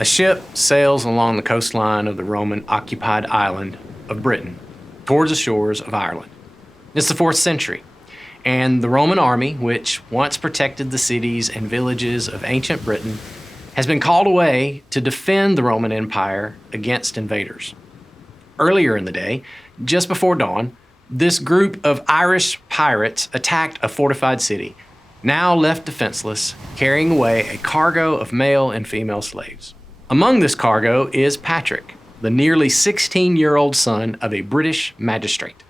A ship sails along the coastline of the Roman-occupied island of Britain towards the shores of Ireland. It's the 4th century, and the Roman army, which once protected the cities and villages of ancient Britain, has been called away to defend the Roman Empire against invaders. Earlier in the day, just before dawn, this group of Irish pirates attacked a fortified city, now left defenseless, carrying away a cargo of male and female slaves. Among this cargo is Patrick, the nearly 16-year-old son of a British magistrate.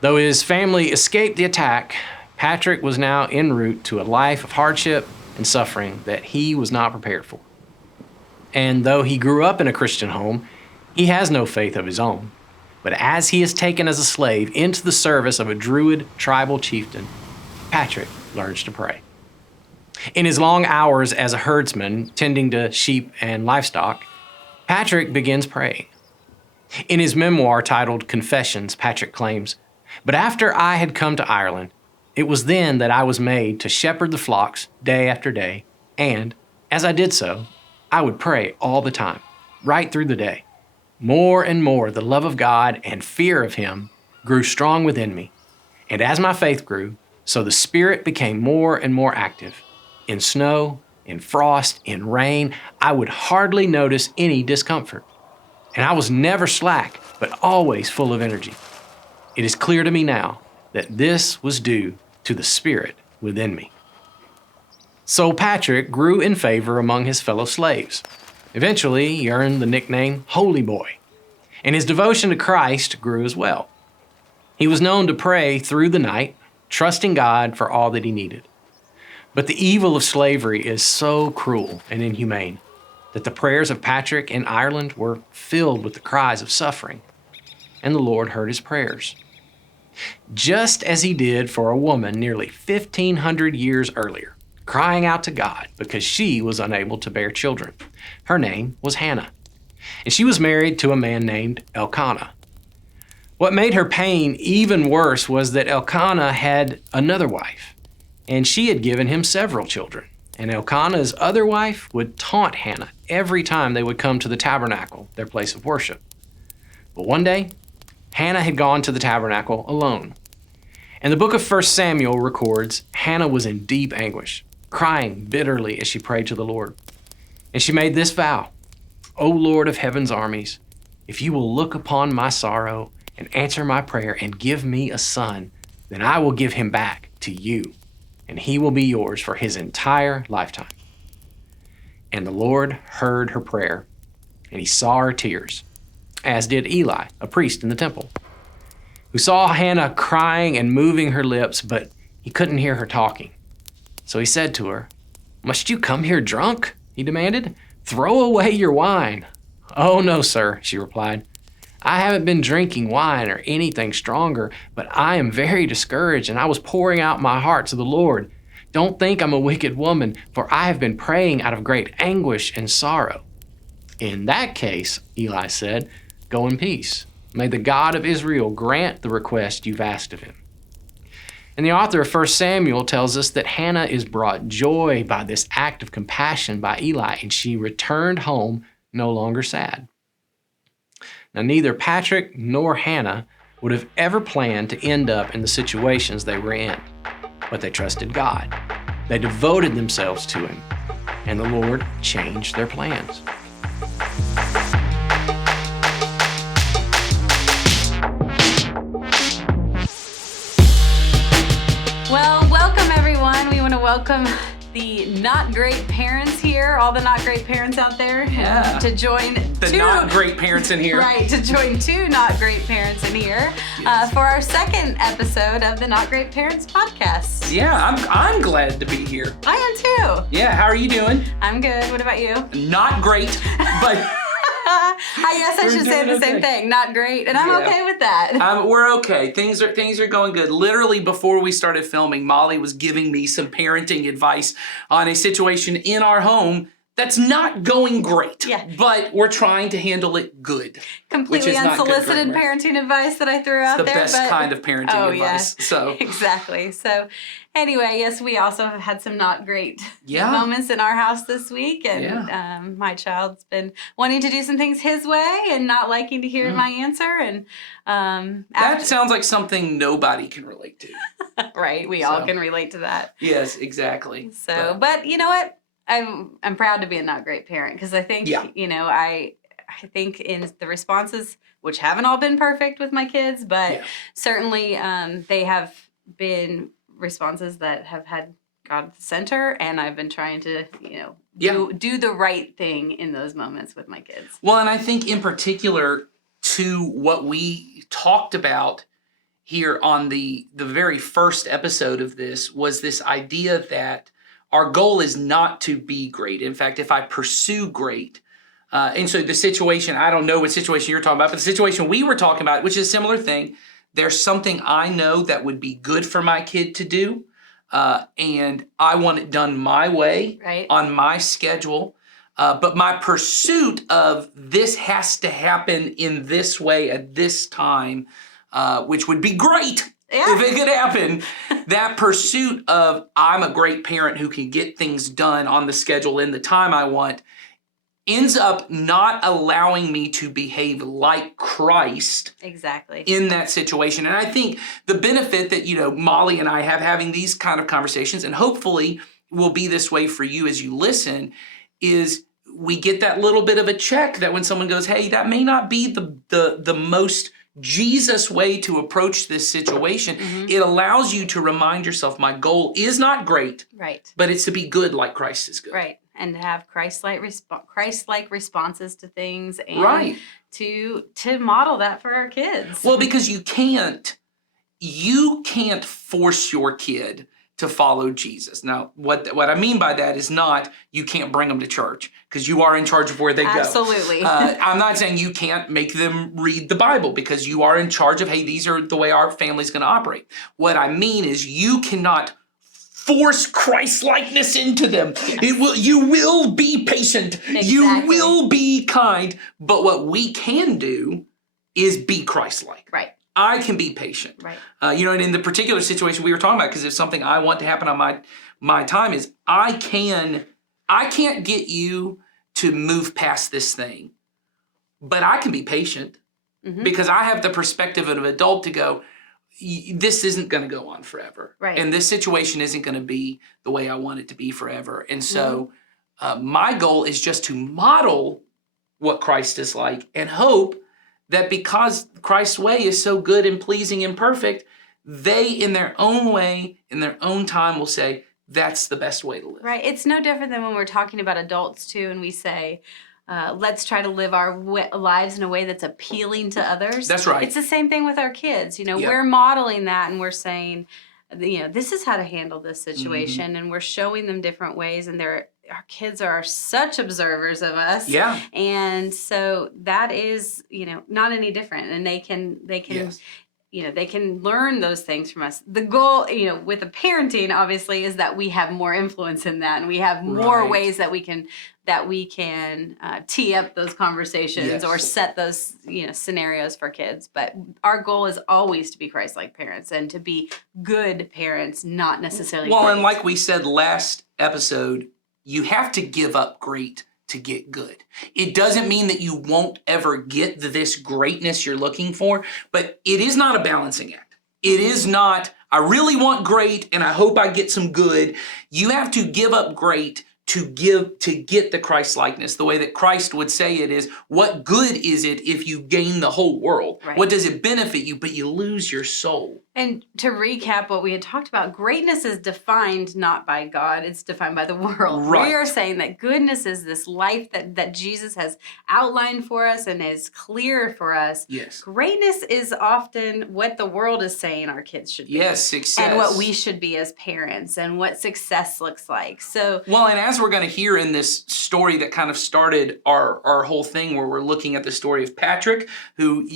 Though his family escaped the attack, Patrick was now en route to a life of hardship and suffering that he was not prepared for. And though he grew up in a Christian home, he has no faith of his own. But as he is taken as a slave into the service of a Druid tribal chieftain, Patrick learns to pray. In his long hours as a herdsman tending to sheep and livestock, Patrick begins praying. In his memoir titled Confessions, Patrick claims, "But after I had come to Ireland, it was then that I was made to shepherd the flocks day after day, and, as I did so, I would pray all the time, right through the day. More and more the love of God and fear of Him grew strong within me, and as my faith grew, so the Spirit became more and more active. In snow, in frost, in rain, I would hardly notice any discomfort. And I was never slack, but always full of energy. It is clear to me now that this was due to the Spirit within me." So Patrick grew in favor among his fellow slaves. Eventually, he earned the nickname Holy Boy, and his devotion to Christ grew as well. He was known to pray through the night, trusting God for all that he needed. But the evil of slavery is so cruel and inhumane that the prayers of Patrick in Ireland were filled with the cries of suffering, and the Lord heard his prayers. Just as he did for a woman nearly 1,500 years earlier, crying out to God because she was unable to bear children. Her name was Hannah, and she was married to a man named Elkanah. What made her pain even worse was that Elkanah had another wife, and she had given him several children. And Elkanah's other wife would taunt Hannah every time they would come to the tabernacle, their place of worship. But one day, Hannah had gone to the tabernacle alone. And the book of 1 Samuel records Hannah was in deep anguish, crying bitterly as she prayed to the Lord. And she made this vow, "O Lord of heaven's armies, if you will look upon my sorrow and answer my prayer and give me a son, then I will give him back to you, and he will be yours for his entire lifetime." And the Lord heard her prayer, and he saw her tears, as did Eli, a priest in the temple, who saw Hannah crying and moving her lips, but he couldn't hear her talking. So he said to her, "Must you come here drunk?" he demanded. "Throw away your wine." "Oh, no, sir," she replied. "I haven't been drinking wine or anything stronger, but I am very discouraged, and I was pouring out my heart to the Lord. Don't think I'm a wicked woman, for I have been praying out of great anguish and sorrow." "In that case," Eli said, "go in peace. May the God of Israel grant the request you've asked of him." And the author of 1 Samuel tells us that Hannah is brought joy by this act of compassion by Eli, and she returned home no longer sad. Now, neither Patrick nor Hannah would have ever planned to end up in the situations they were in, but they trusted God. They devoted themselves to Him, and the Lord changed their plans. Well, welcome everyone. We want to welcome the not great parents here, all the not great parents out there, to join not great parents in here. Right, to join two not great parents in here for our second episode of the Not Great Parents podcast. Yeah, I'm glad to be here. I am too. Yeah, how are you doing? I'm good. What about you? Not great, but I guess I should say the same thing. Not great, and I'm okay with that. We're okay. Things are going good. Literally, before we started filming, Molly was giving me some parenting advice on a situation in our home that's not going great. Yeah. But we're trying to handle it good. Completely Which is not good unsolicited grammar. parenting advice that I threw out The there. best kind of parenting advice. Yeah. So Exactly. So anyway, yes, we also have had some not great Yeah. moments in our house this week. And my child's been wanting to do some things his way and not liking to hear my answer. And that sounds like something nobody can relate to. right, we all can relate to that. Yes, exactly. So, but you know what? I'm proud to be a not great parent because I think, you know, I think in the responses, which haven't all been perfect with my kids, but certainly they have been responses that have had God at the center, and I've been trying to, you know, do the right thing in those moments with my kids. Well, and I think in particular to what we talked about here on the very first episode of this was this idea that our goal is not to be great. In fact, if I pursue great, and so the situation, I don't know what situation you're talking about, but the situation we were talking about, which is a similar thing, there's something I know that would be good for my kid to do, and I want it done my way, on my schedule. But my pursuit of this has to happen in this way at this time, which would be great if it could happen. That pursuit of I'm a great parent who can get things done on the schedule in the time I want ends up not allowing me to behave like Christ in that situation. And I think the benefit that, you know, Molly and I have having these kind of conversations, and hopefully will be this way for you as you listen, is we get that little bit of a check that when someone goes, hey, that may not be the most Jesus way to approach this situation, it allows you to remind yourself, my goal is not great, but it's to be good like Christ is good. Right. And have Christ-like responses to things, and to model that for our kids. Well, because you can't force your kid to follow Jesus. Now, what I mean by that is not you can't bring them to church, because you are in charge of where they go. Absolutely. I'm not saying you can't make them read the Bible, because you are in charge of, hey, these are the way our family's going to operate. What I mean is you cannot force Christ-likeness into them. You will be patient. You will be kind. But what we can do is be Christ-like. Right. I can be patient. Right. You know, and in the particular situation we were talking about, because it's something I want to happen on my time, is I can't get you to move past this thing, but I can be patient because I have the perspective of an adult to go, this isn't going to go on forever. Right. And this situation isn't going to be the way I want it to be forever. And so my goal is just to model what Christ is like, and hope that because Christ's way is so good and pleasing and perfect, they in their own way, in their own time, will say, that's the best way to live. Right. It's no different than when we're talking about adults too, and we say, let's try to live our lives in a way that's appealing to others. That's right. It's the same thing with our kids. You know, we're modeling that, and we're saying, you know, this is how to handle this situation, and we're showing them different ways, and our kids are such observers of us. Yeah. And so that is, you know, not any different, and they can you know, they can learn those things from us. The goal, you know, with the parenting, obviously, is that we have more influence in that, and we have more ways that we can tee up those conversations or set those, you know, scenarios for kids. But our goal is always to be Christ-like parents and to be good parents, not necessarily Well, great. and like we said last episode, you have to give up great to get good. It doesn't mean that you won't ever get this greatness you're looking for, but it is not a balancing act. It is not, I really want great and I hope I get some good. You have to give up great to get the Christ likeness. The way that Christ would say it is, what good is it if you gain the whole world? Right. What does it benefit you, but you lose your soul? And to recap what we had talked about, greatness is defined not by God, it's defined by the world. Right. We are saying that goodness is this life that Jesus has outlined for us and is clear for us. Yes. Greatness is often what the world is saying our kids should be. Yes, success. And what we should be as parents, and what success looks like. So, well, and as we're going to hear in this story that kind of started our whole thing, where we're looking at the story of Patrick, who,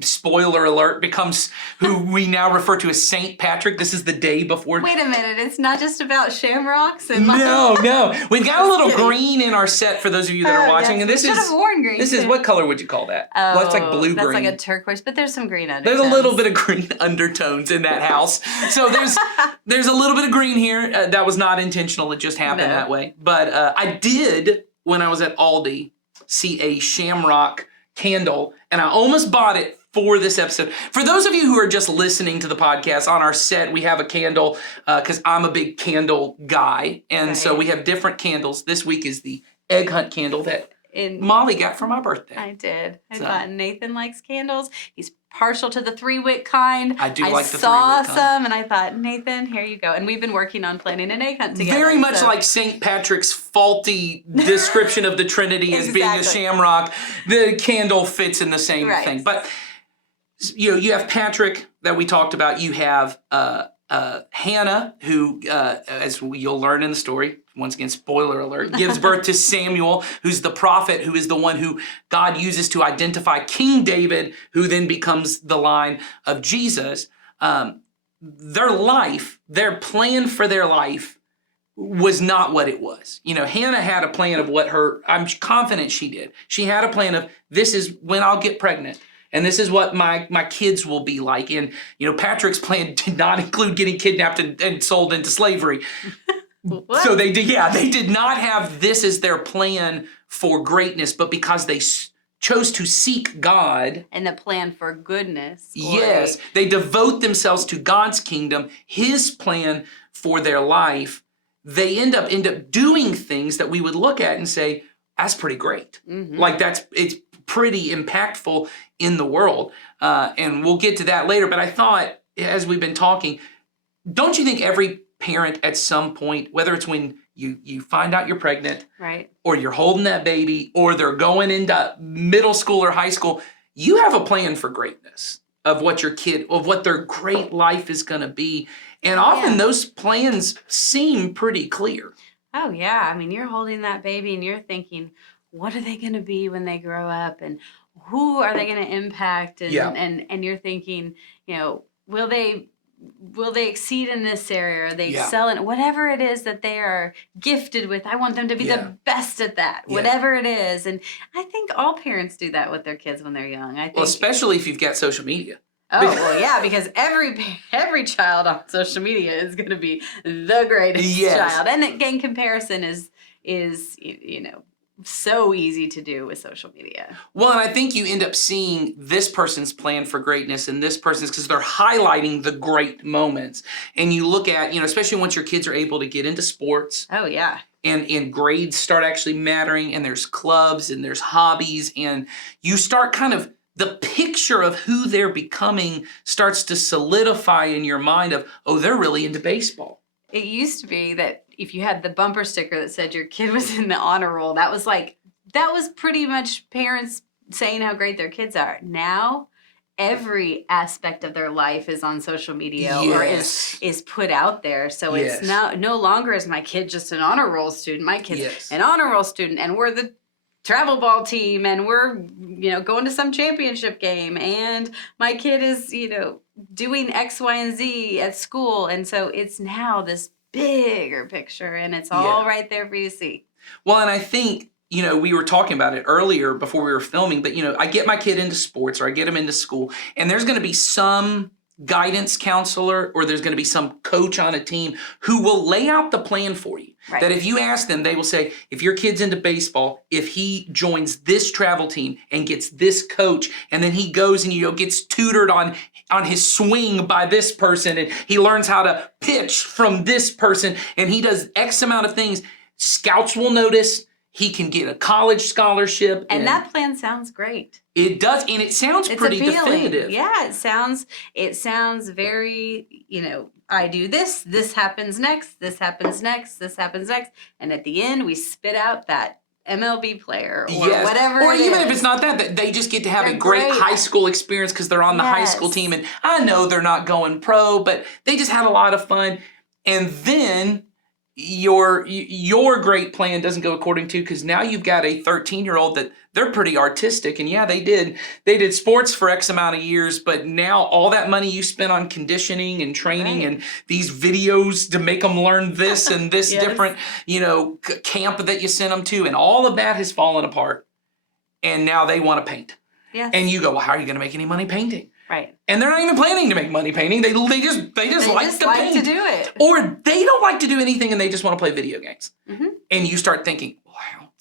spoiler alert, becomes who we now refer to as St. Patrick. This is the day before. Wait a minute, it's not just about shamrocks and No. We've got a little green in our set for those of you that are watching. Yes. And this should have worn green. This is, what color would you call that? Oh, Well, it's like blue-green. That's like a turquoise, but there's some green undertones. There's a little bit of green undertones in that house. So there's a little bit of green here. That was not intentional. It just happened that way. But I did, when I was at Aldi, see a shamrock candle, and I almost bought it for this episode. For those of you who are just listening to the podcast, on our set we have a candle because I'm a big candle guy, and so we have different candles. This week is the egg hunt candle that Molly got for my birthday. I did. I thought Nathan likes candles. He's partial to the 3-wick kind. I do like the 3-wick kind. I saw kind. some and I thought, Nathan, here you go. And we've been working on planning an egg hunt together. Very much like St. Patrick's faulty description of the Trinity as being a shamrock. The candle fits in the same thing. But you have Patrick that we talked about. You have Hannah, who, as you'll learn in the story, once again, spoiler alert, gives birth to Samuel, who's the prophet, who is the one who God uses to identify King David, who then becomes the line of Jesus. Their life, their plan for their life was not what it was. Hannah had a plan of I'm confident she did. She had a plan of, this is when I'll get pregnant. And this is what my kids will be like. And, Patrick's plan did not include getting kidnapped and sold into slavery. What? So they did not have this as their plan for greatness, but because they chose to seek God. And the plan for goodness. Yes, they devote themselves to God's kingdom, his plan for their life. They end up doing things that we would look at and say, that's pretty great. Mm-hmm. Like it's pretty impactful in the world. And we'll get to that later. But I thought, as we've been talking, don't you think every parent at some point, whether it's when you find out you're pregnant, right, or you're holding that baby, or they're going into middle school or high school, you have a plan for greatness of what their great life is going to be. And often those plans seem pretty clear. Oh, yeah. I mean, you're holding that baby and you're thinking, what are they going to be when they grow up? And who are they going to impact? And you're thinking, will they exceed in this area? Are they excel in whatever it is that they are gifted with? I want them to be the best at that, whatever it is. And I think all parents do that with their kids when they're young. Well, especially if you've got social media. Oh, well, yeah, because every child on social media is going to be the greatest child. And again, comparison is so easy to do with social media. Well, and I think you end up seeing this person's plan for greatness and this person's, because they're highlighting the great moments. And you look at, especially once your kids are able to get into sports. Oh, yeah. And grades start actually mattering, and there's clubs and there's hobbies, and you start kind of, the picture of who they're becoming starts to solidify in your mind of, oh, they're really into baseball. It used to be that if you had the bumper sticker that said your kid was in the honor roll, that was pretty much parents saying how great their kids are. Now, every aspect of their life is on social media or is put out there. So it's now no longer is my kid just an honor roll student. My kid's an honor roll student, and we're the travel ball team, and we're going to some championship game, and my kid is doing X, Y, and Z at school. And so it's now this bigger picture, and it's all right there for you to see. Well, and I think we were talking about it earlier before we were filming, but I get my kid into sports, or I get him into school, and there's going to be some guidance counselor, or there's going to be some coach on a team who will lay out the plan for you. Right. That if you ask them, they will say, if your kid's into baseball, if he joins this travel team and gets this coach, and then he goes and gets tutored on his swing by this person, and he learns how to pitch from this person, and he does X amount of things, scouts will notice. He can get a college scholarship. And that plan sounds great. It does, and it sounds pretty definitive. Yeah, it sounds very, I do this happens next, this happens next, this happens next. And at the end, we spit out that MLB player or whatever. Or even if it's not that, they just get to have a great high school experience because they're on the high school team. And I know they're not going pro, but they just had a lot of fun. And then your great plan doesn't go according to, because now you've got a 13-year-old that they're pretty artistic, and yeah, they did sports for X amount of years, but now all that money you spent on conditioning and training and these videos to make them learn this and this different, camp that you sent them to, and all of that has fallen apart, and now they want to paint. Yes. And you go, well, how are you going to make any money painting? Right. And they're not even planning to make money painting. They just like to paint. To do it. Or they don't like to do anything and they just want to play video games. Mm-hmm. And you start thinking, well,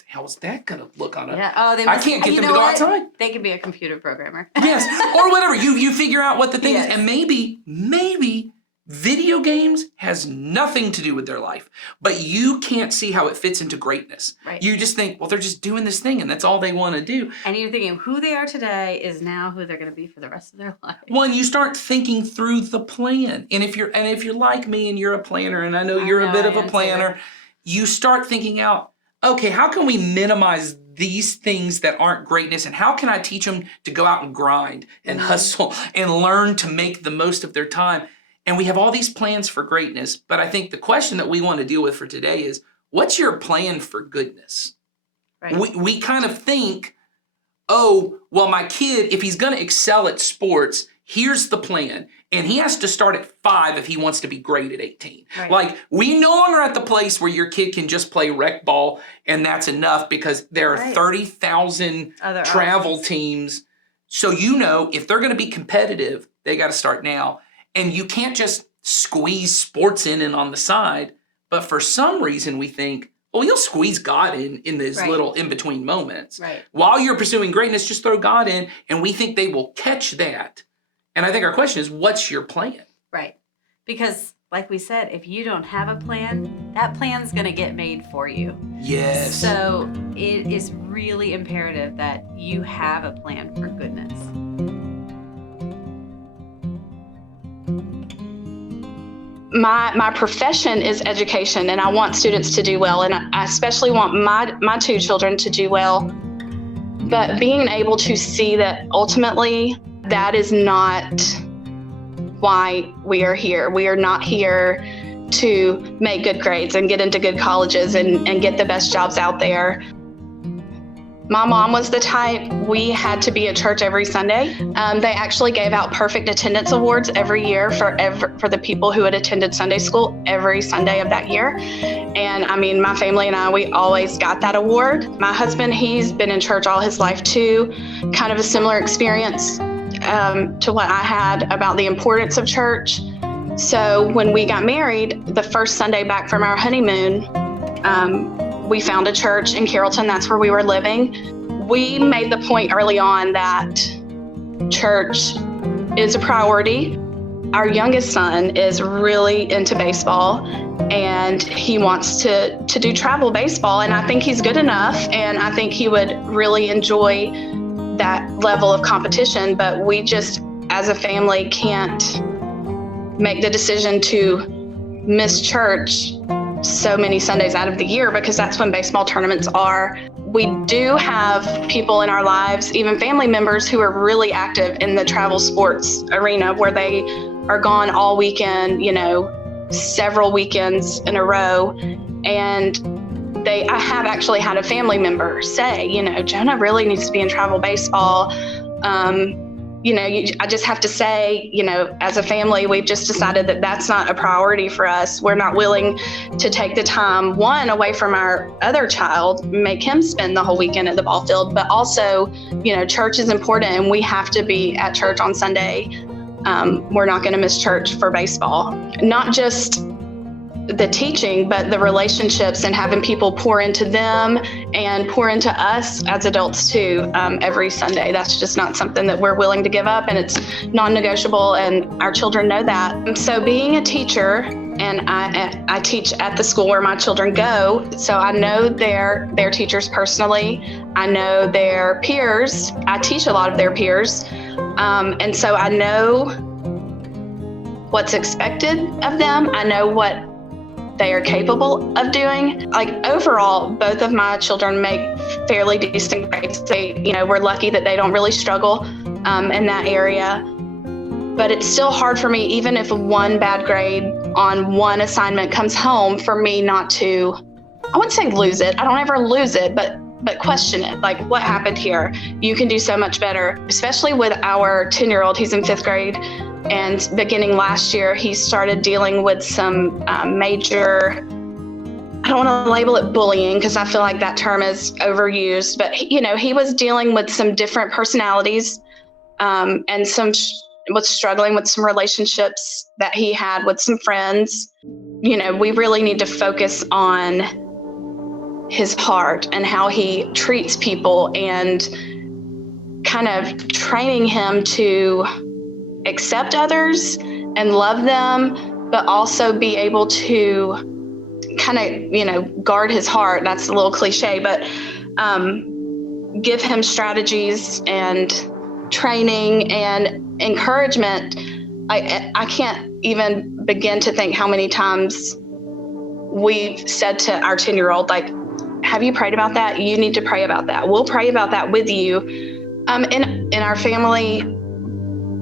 how is that going to look on it? Yeah. Oh, I can't get them to go outside. They could be a computer programmer. Yes. Or whatever. You figure out what the thing is. And maybe video games has nothing to do with their life, but you can't see how it fits into greatness. Right. You just think, well, they're just doing this thing and that's all they want to do. And you're thinking who they are today is now who they're going to be for the rest of their life. Well, and you start thinking through the plan. And if you're like me and you're a planner, and I know you're a bit of a planner, you start thinking out, okay, how can we minimize these things that aren't greatness, and how can I teach them to go out and grind and hustle and learn to make the most of their time? And we have all these plans for greatness, but I think the question that we want to deal with for today is, what's your plan for goodness? Right. We kind of think, oh, well, my kid, if he's going to excel at sports, here's the plan. And he has to start at 5 if he wants to be great at 18. Right. Like, we no longer at the place where your kid can just play rec ball and that's enough, because there are 30,000 travel teams. So, if they're going to be competitive, they got to start now. And you can't just squeeze sports in and on the side. But for some reason, we think, well, you'll squeeze God in these little in-between moments. Right. While you're pursuing greatness, just throw God in. And we think they will catch that. And I think our question is, what's your plan? Right. Because like we said, if you don't have a plan, that plan's going to get made for you. Yes. So it is really imperative that you have a plan for goodness. My profession is education, and I want students to do well, and I especially want my 2 children to do well. But being able to see that ultimately that is not why we are here. We are not here to make good grades and get into good colleges and get the best jobs out there. My mom was the type, we had to be at church every Sunday. They actually gave out perfect attendance awards every year for the people who had attended Sunday school every Sunday of that year. And I mean, my family and I, we always got that award. My husband, he's been in church all his life too, kind of a similar experience to what I had about the importance of church. So when we got married, the first Sunday back from our honeymoon, we found a church in Carrollton. That's where we were living. We made the point early on that church is a priority. Our youngest son is really into baseball, and he wants to do travel baseball. And I think he's good enough, and I think he would really enjoy that level of competition. But we just, as a family, can't make the decision to miss church so many Sundays out of the year, because that's when baseball tournaments are. We do have people in our lives, even family members, who are really active in the travel sports arena, where they are gone all weekend, several weekends in a row. And I have actually had a family member say, Jonah really needs to be in travel baseball. I just have to say, as a family, we've just decided that that's not a priority for us. We're not willing to take the time, one, away from our other child, make him spend the whole weekend at the ball field, but also, church is important and we have to be at church on Sunday. We're not going to miss church for baseball. Not just the teaching, but the relationships and having people pour into them and pour into us as adults too, every Sunday. That's just not something that we're willing to give up, and it's non-negotiable, and our children know that. So being a teacher, and I teach at the school where my children go, so I know their teachers personally. I know their peers. I teach a lot of their peers. And so I know what's expected of them. I know what they are capable of doing. Like overall, both of my children make fairly decent grades. We're lucky that they don't really struggle in that area. But it's still hard for me, even if one bad grade on one assignment comes home, for me not to, I wouldn't say lose it. I don't ever lose it, but question it. Like, what happened here? You can do so much better, especially with our 10-year-old. He's in 5th grade. And beginning last year, he started dealing with some major, I don't want to label it bullying because I feel like that term is overused, but he was dealing with some different personalities and was struggling with some relationships that he had with some friends. We really need to focus on his heart and how he treats people, and kind of training him to accept others and love them, but also be able to kind of, guard his heart. That's a little cliche, but give him strategies and training and encouragement. I can't even begin to think how many times we've said to our 10-year-old, like, have you prayed about that? You need to pray about that. We'll pray about that with you. In our family,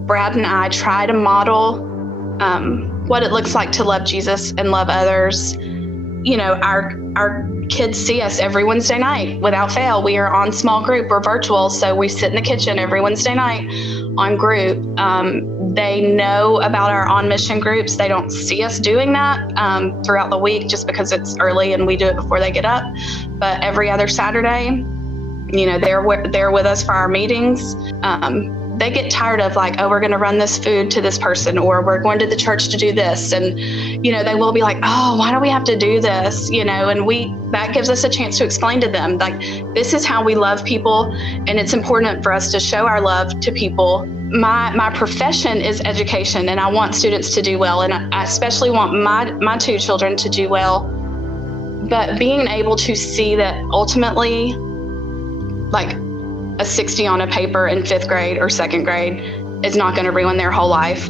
Brad and I try to model what it looks like to love Jesus and love others. Our kids see us every Wednesday night without fail. We are on small group or virtual, so we sit in the kitchen every Wednesday night on group. They know about our on mission groups. They don't see us doing that throughout the week just because it's early and we do it before they get up. But every other Saturday, they're with us for our meetings. They get tired of like, oh, we're going to run this food to this person, or we're going to the church to do this. And, they will be like, oh, why do we have to do this? And that gives us a chance to explain to them, like, this is how we love people. And it's important for us to show our love to people. My profession is education, and I want students to do well. And I especially want my 2 children to do well. But being able to see that ultimately, like, a 60 on a paper in 5th grade or 2nd grade is not going to ruin their whole life.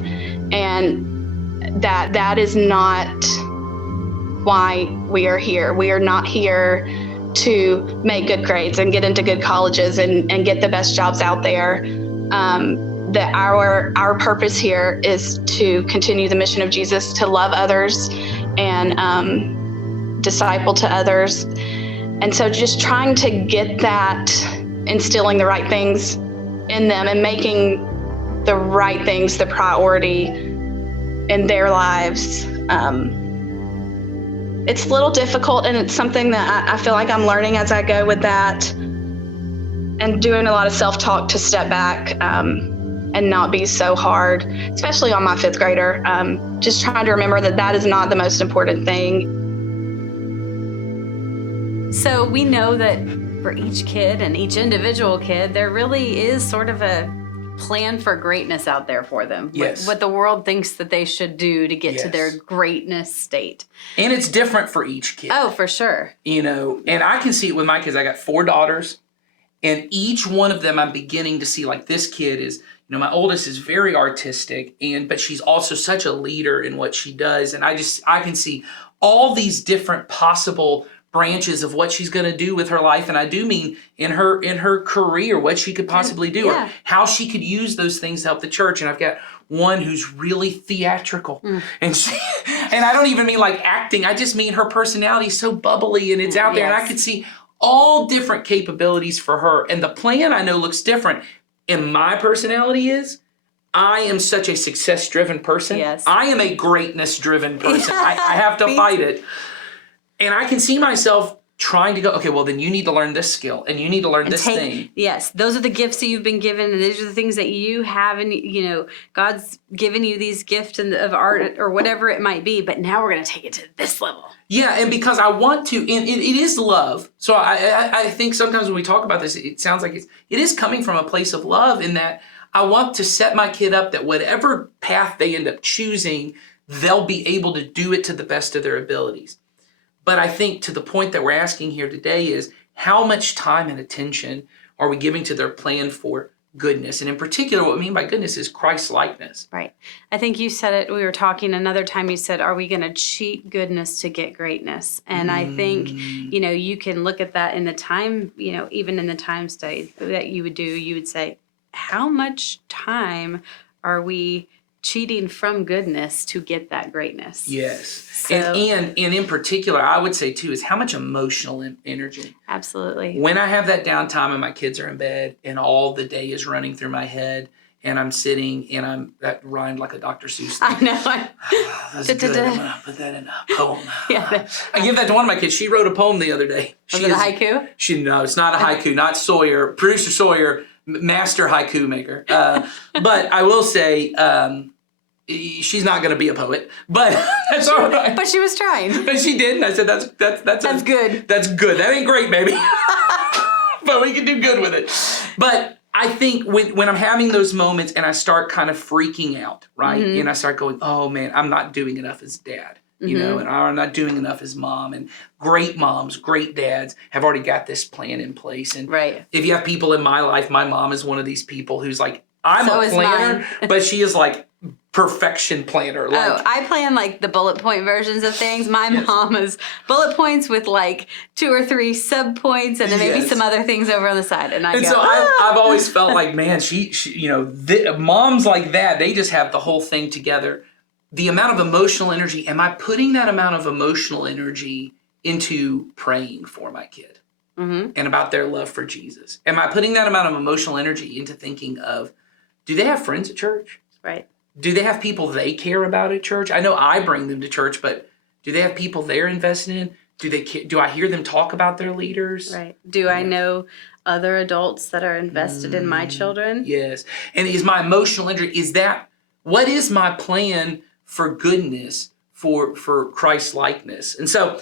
And that is not why we are here. We are not here to make good grades and get into good colleges and get the best jobs out there. That our purpose here is to continue the mission of Jesus, to love others and disciple to others. And so just trying to get that, instilling the right things in them and making the right things the priority in their lives. It's a little difficult, and it's something that I feel like I'm learning as I go with that, and doing a lot of self-talk to step back and not be so hard, especially on my 5th grader. Just trying to remember that is not the most important thing. So we know that for each kid and each individual kid, there really is sort of a plan for greatness out there for them. Yes. What the world thinks that they should do to get to their greatness state. And it's different for each kid. Oh, for sure. And I can see it with my kids. I got 4 daughters, and each one of them I'm beginning to see, like, this kid is, my oldest is very artistic, but she's also such a leader in what she does. And I can see all these different possible branches of what she's going to do with her life. And I do mean in her career, what she could possibly do, or how she could use those things to help the church. And I've got one who's really theatrical. And I don't even mean like acting. I just mean her personality is so bubbly and it's out there. And I could see all different capabilities for her. And the plan I know looks different. And my personality is, I am such a success-driven person. Yes. I am a greatness-driven person. I have to fight it. And I can see myself trying to go, okay, well, then you need to learn this skill and you need to learn this thing. Yes, those are the gifts that you've been given, and these are the things that you have, and God's given you these gifts of art or whatever it might be, but now we're going to take it to this level. Yeah, and because I want to, and it is love. So I think sometimes when we talk about this, it sounds like it is coming from a place of love, in that I want to set my kid up that whatever path they end up choosing, they'll be able to do it to the best of their abilities. But I think to the point that we're asking here today is, how much time and attention are we giving to their plan for goodness? And in particular, what we mean by goodness is Christ-likeness. Right. I think you said it, we were talking another time, you said, are we going to cheat goodness to get greatness? And I think, you can look at that in the time, even in the time study that you would do, you would say, how much time are we cheating from goodness to get that greatness. Yes. So, And in particular, I would say too, is how much emotional energy. absolutely. When I have that downtime and my kids are in bed and all the day is running through my head and I'm sitting and that rhymed like a Dr. Seuss thing. I know. That's good. I'm going to put that in a poem. Yeah. I give that to one of my kids. She wrote a poem the other day. Was it a haiku? No, it's not a haiku. Not Sawyer. Producer Sawyer, master haiku maker. But I will say, she's not going to be a poet, but that's all right. But she was trying. But she did, and I said, that's good. That's good. That ain't great, baby. But we can do good with it. But I think when I'm having those moments and I start kind of freaking out, right? Mm-hmm. And I start going, oh man, I'm not doing enough as dad, you know, and I'm not doing enough as mom. And great moms, great dads have already got this plan in place. And Right. if you have people in my life, my mom is one of these people who's like, I'm So a is planner, mine. but she is like perfection planner. Like, Oh, I plan like the bullet point versions of things. My mom is bullet points with like 2 or 3 sub points and then maybe Yes. some other things over on the side. And And go, so I've always felt like, man, she you know, moms like that, they just have the whole thing together. The amount of emotional energy, am I putting that amount of emotional energy into praying for my kid Mm-hmm. and about their love for Jesus? Am I putting that amount of emotional energy into thinking of, do they have friends at church? Right. Do they have people they care about at church? I know I bring them to church, but do they have people they're invested in? Do I hear them talk about their leaders? Right. Do I know other adults that are invested in my children? Yes. And is my emotional energy, what is my plan for goodness, for Christ likeness? And so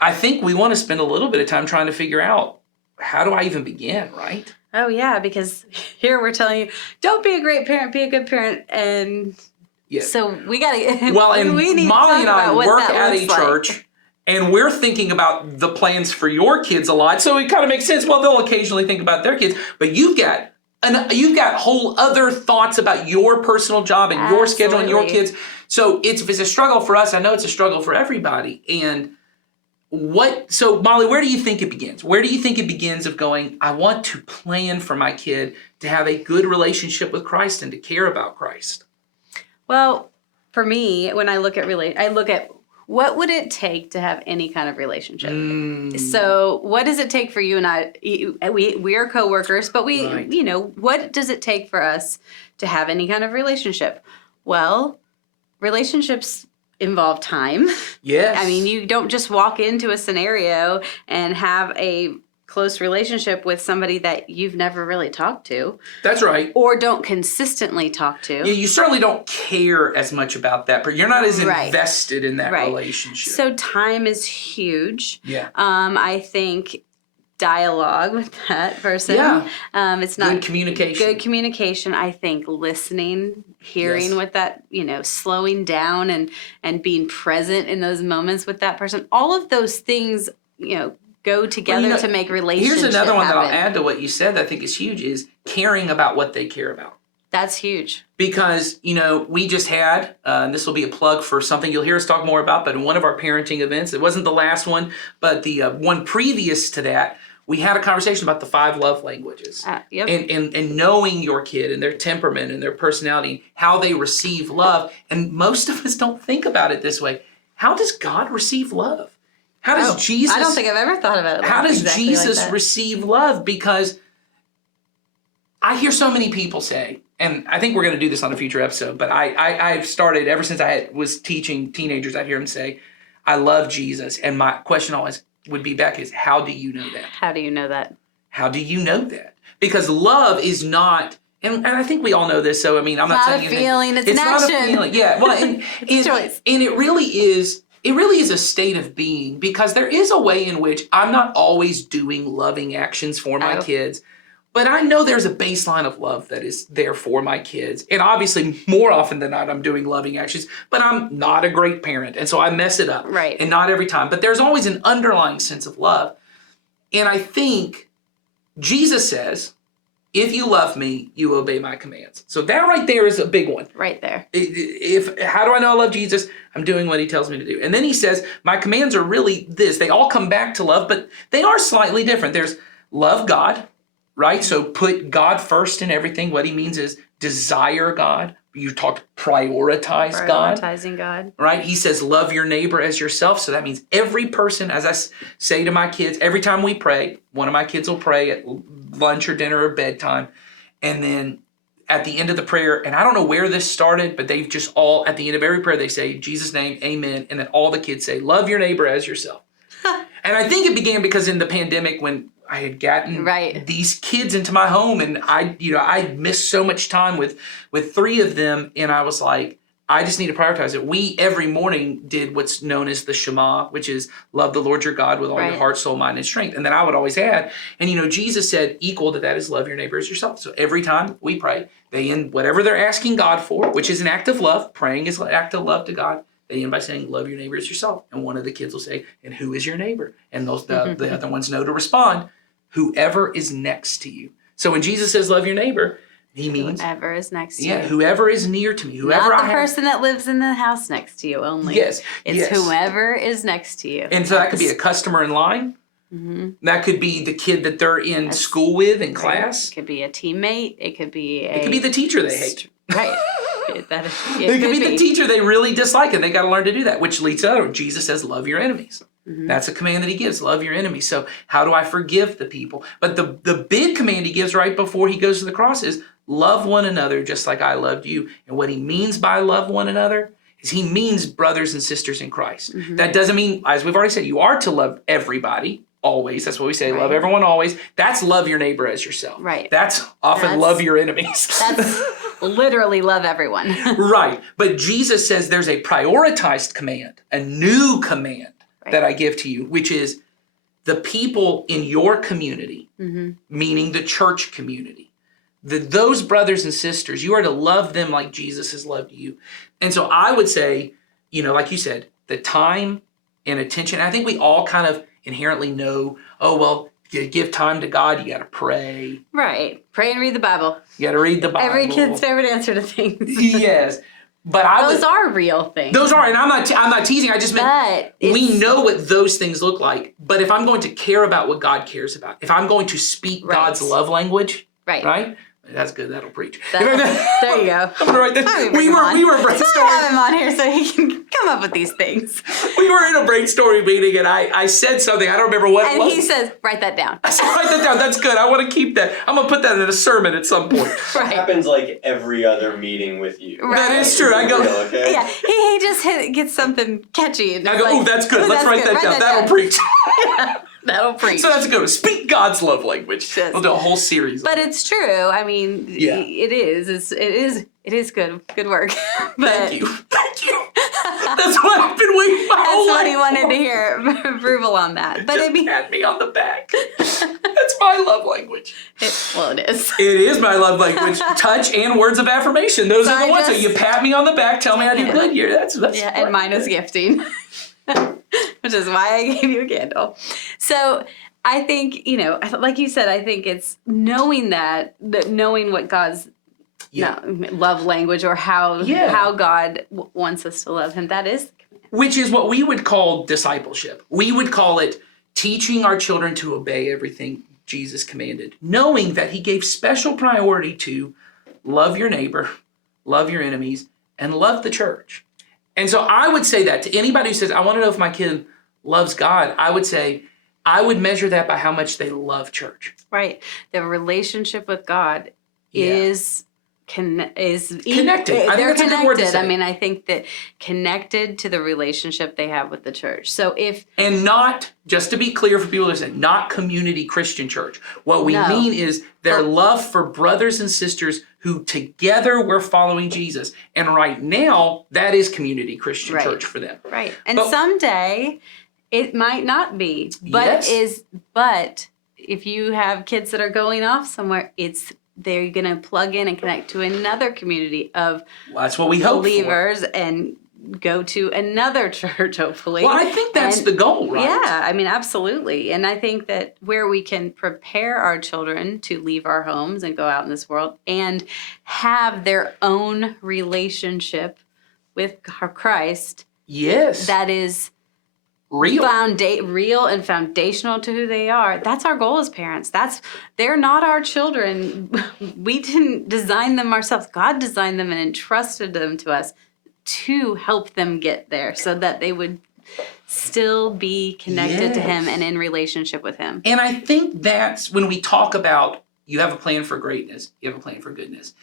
I think we want to spend a little bit of time trying to figure out, how do I even begin, right? Oh, yeah, because here we're telling you, don't be a great parent, be a good parent. And Yes. so we got to, Well, and we need Molly to and talk I about what work that at a looks like. church, and we're thinking about the plans for your kids a lot. So it kind of makes sense. Well, they'll occasionally think about their kids, but you've got whole other thoughts about your personal job and your schedule and your Absolutely. kids. So if it's a struggle for us, I know it's a struggle for everybody. And so Molly, where do you think it begins? Where do you think it begins of going, I want to plan for my kid to have a good relationship with Christ and to care about Christ? Well, for me, when I look at I look at what would it take to have any kind of relationship. So, what does it take for you and I? We are coworkers, but Right. you know, what does it take for us to have any kind of relationship? Well, relationships involve time. Yes. I mean, you don't just walk into a scenario and have a close relationship with somebody that you've never really talked to That's right. or don't consistently talk to. Yeah, you certainly don't care as much about that, but you're not as Right. invested in that Right. relationship. So time is huge. Yeah. I think dialogue with that person. Yeah. It's not Good communication. Good communication. I think listening, hearing Yes. what that, slowing down and being present in those moments with that person. All of those things, go together to make relationships. Here's another one that I'll happen. add to what you said that I think is huge is caring about what they care about. That's huge. Because, we just had, and this will be a plug for something you'll hear us talk more about, but in one of our parenting events, it wasn't the last one, but the one previous to that, we had a conversation about the 5 love languages. Yep. And knowing your kid and their temperament and their personality, how they receive love. And most of us don't think about it this way. How does God receive love? How does Jesus... I don't think I've ever thought about it. How does exactly Jesus like that. receive love? Because I hear so many people say, and I think we're going to do this on a future episode, but I've started, ever since I was teaching teenagers, I'd hear them say, I love Jesus. And my question always would be back is, how do you know that? How do you know that? How do you know that? Because love is not, and I think we all know this, so I mean, I'm not Not saying a anything. feeling, it's an not action. a feeling. Yeah, well, and, It's a choice. and it really is a state of being, because there is a way in which I'm not always doing loving actions for my kids, but I know there's a baseline of love that is there for my kids. And obviously, more often than not, I'm doing loving actions, but I'm not a great parent. And so I mess it up. Right. And not every time. But there's always an underlying sense of love. And I think Jesus says, if you love me, you obey my commands. So that right there is a big one. Right there. How do I know I love Jesus? I'm doing what he tells me to do. And then he says, my commands are really this. They all come back to love, but they are slightly different. There's love God, right? So put God first in everything. What he means is desire God, you talked prioritize God. Prioritizing God. Right? He says, love your neighbor as yourself. So that means every person, as I say to my kids, every time we pray, one of my kids will pray at lunch or dinner or bedtime. And then at the end of the prayer, and I don't know where this started, but they've just all, at the end of every prayer, they say, Jesus' name, amen. And then all the kids say, love your neighbor as yourself. And I think it began because in the pandemic when I had gotten these kids into my home, and I missed so much time with 3 of them, and I was like, I just need to prioritize it. We every morning did what's known as the Shema, which is love the Lord your God with all your heart, soul, mind, and strength. And then I would always add, and Jesus said equal to that is love your neighbor as yourself. So every time we pray, they end whatever they're asking God for, which is an act of love. Praying is an act of love to God. They end by saying, love your neighbor as yourself. And one of the kids will say, and who is your neighbor? And the other ones know to respond, whoever is next to you. So when Jesus says love your neighbor, he means whoever is next to you. Yeah, whoever is near to me. Whoever Not the person that lives in the house next to you only. Yes. It's whoever is next to you. And so that could be a customer in line. Mm-hmm. That could be the kid that they're in school with in class. It could be a teammate. It could be the teacher they hate. Right. It could be the teacher they really dislike, and they got to learn to do that, which leads to Jesus says, love your enemies. Mm-hmm. That's a command that he gives, love your enemies. So how do I forgive the people? But the big command he gives right before he goes to the cross is love one another just like I loved you. And what he means by love one another is he means brothers and sisters in Christ. Mm-hmm. That doesn't mean, as we've already said, you are to love everybody. Always. That's what we say. Love everyone always. That's love your neighbor as yourself. Right. That's often love your enemies. That's literally love everyone. Right. But Jesus says there's a prioritized command, a new command that I give to you, which is the people in your community, meaning the church community. Those brothers and sisters, you are to love them like Jesus has loved you. And so I would say, like you said, the time and attention. I think we all kind of inherently know, you give time to God, you got to pray. Right. Pray and read the Bible. You got to read the Bible. Every kid's favorite answer to things. Yes. But those are real things. Those are, and I'm not teasing. I just meant we know what those things look like. But if I'm going to care about what God cares about, if I'm going to speak God's love language, right? That's good. That'll preach. There you go. I'm gonna write that. We were brainstorming. I have him on here so he can come up with these things. We were in a brainstorming meeting and I said something. I don't remember what it was. And he says, write that down. I said, write that down. That's good. I want to keep that. I'm going to put that in a sermon at some point. It happens like every other meeting with you. Right. That is true. I go, okay? Yeah, he just gets something catchy. And I go, that's good. Let's write that down. That'll preach. That'll preach. So that's good. Speak God's love language. We'll do a whole series. But it's true. I mean, it is. It is good work. But Thank you. That's what I've been waiting my whole life. That's what he wanted to hear, approval on that. But Just pat me on the back. That's my love language. It is. It is my love language. Touch and words of affirmation. Those are the ones. So you pat me on the back, tell me I do good here. That's and mine is gifting, which is why I gave you a candle. So I think, like you said, I think it's knowing that knowing what God's love language or how God wants us to love him. That is the command. Which is what we would call discipleship. We would call it teaching our children to obey everything Jesus commanded, knowing that he gave special priority to love your neighbor, love your enemies, and love the church. And so I would say that to anybody who says, I want to know if my kid loves God, I would say, I would measure that by how much they love church. Right. The relationship with God is connected. They're connected. I mean, I think that connected to the relationship they have with the church. So and not, just to be clear for people listening, not community Christian church. What we mean is their love for brothers and sisters who together we're following Jesus. And right now, that is community Christian church for them. Right. And someday it might not be, but but if you have kids that are going off somewhere, they're going to plug in and connect to another community of that's what we hope believers and go to another church, hopefully. Well, I think that's the goal, right? Yeah, I mean, absolutely. And I think that where we can prepare our children to leave our homes and go out in this world and have their own relationship with Christ. Yes. That is real. real and foundational to who they are. That's our goal as parents. They're not our children. We didn't design them ourselves. God designed them and entrusted them to us to help them get there so that they would still be connected to him and in relationship with him. And I think that's when we talk about you have a plan for greatness, you have a plan for goodness.